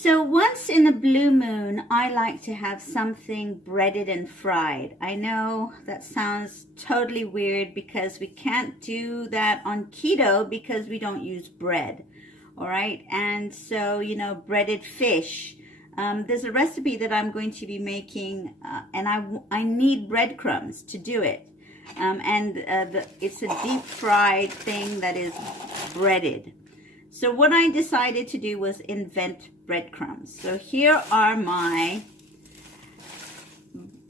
So once in a blue moon, I like to have something breaded and fried. I know that sounds totally weird because we can't do that on keto because we don't use bread. All right. And so, breaded fish. There's a recipe that I'm going to be making and I need breadcrumbs to do it. It's a deep fried thing that is breaded. So what I decided to do was invent breadcrumbs. So here are my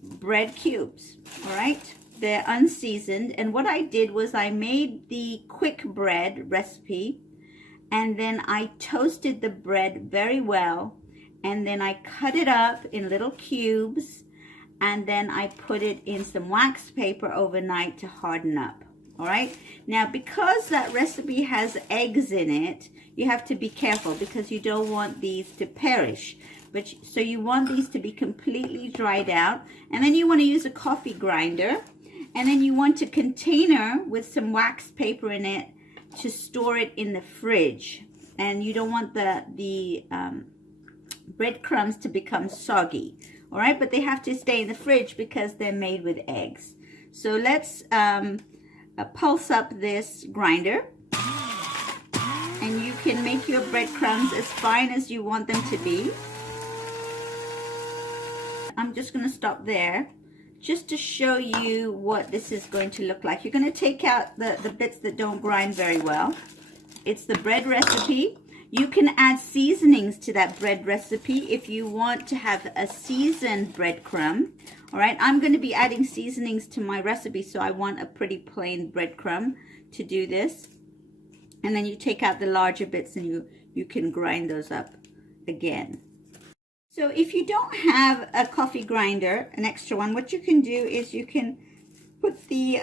bread cubes, all right? They're unseasoned. And what I did was I made the quick bread recipe, and then I toasted the bread very well, and then I cut it up in little cubes, and then I put it in some wax paper overnight to harden up. All right. Now, because that recipe has eggs in it, you have to be careful because you don't want these to perish. So you want these to be completely dried out. And then you want to use a coffee grinder. And then you want a container with some wax paper in it to store it in the fridge. And you don't want the breadcrumbs to become soggy. All right. But they have to stay in the fridge because they're made with eggs. So let's pulse up this grinder, and you can make your breadcrumbs as fine as you want them to be. I'm just going to stop there just to show you what this is going to look like. You're going to take out the bits that don't grind very well. It's the bread recipe. You can add seasonings to that bread recipe if you want to have a seasoned breadcrumb. All right, I'm going to be adding seasonings to my recipe, so I want a pretty plain breadcrumb to do this. And then you take out the larger bits and you can grind those up again. So if you don't have a coffee grinder, an extra one, what you can do is you can put the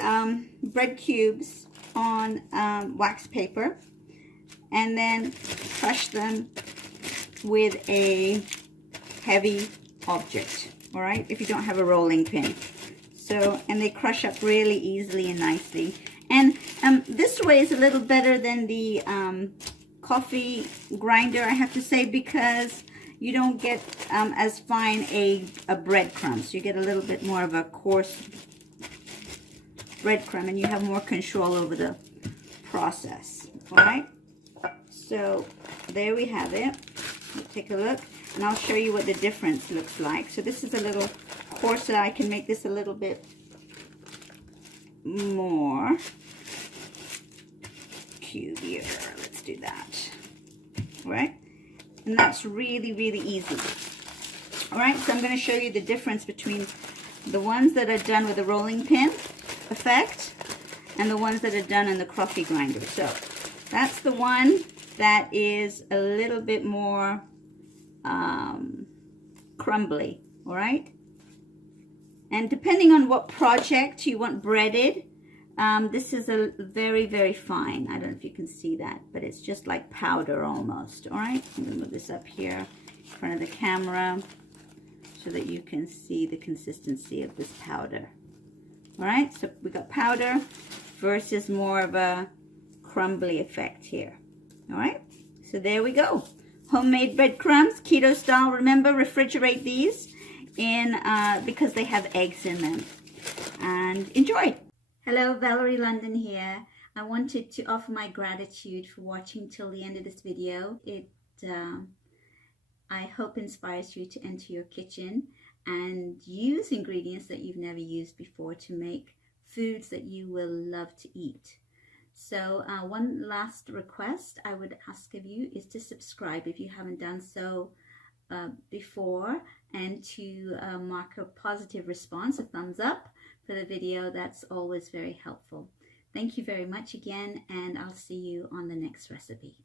bread cubes on wax paper and then crush them with a heavy object. All right, if you don't have a rolling pin. And they crush up really easily and nicely. And this way is a little better than the coffee grinder, I have to say, because you don't get as fine a breadcrumb. So you get a little bit more of a coarse breadcrumb, and you have more control over the process. All right, so there we have it. Take a look. And I'll show you what the difference looks like. So this is a little coarser. I can make this a little bit more cubier. Let's do that. All right. And that's really, really easy. All right. So I'm going to show you the difference between the ones that are done with a rolling pin effect and the ones that are done in the coffee grinder. So that's the one that is a little bit more crumbly, all right? And depending on what project you want breaded, this is a very, very fine. I don't know if you can see that, but it's just like powder almost, all right? I'm gonna move this up here in front of the camera so that you can see the consistency of this powder. All right, so we got powder versus more of a crumbly effect here. All right, so there we go. Homemade breadcrumbs, keto style. Remember, refrigerate these because they have eggs in them. And enjoy. Hello, Valerie London here. I wanted to offer my gratitude for watching till the end of this video. It, I hope, inspires you to enter your kitchen and use ingredients that you've never used before to make foods that you will love to eat. So one last request I would ask of you is to subscribe if you haven't done so before, and to mark a positive response, a thumbs up for the video. That's always very helpful. Thank you very much again, and I'll see you on the next recipe.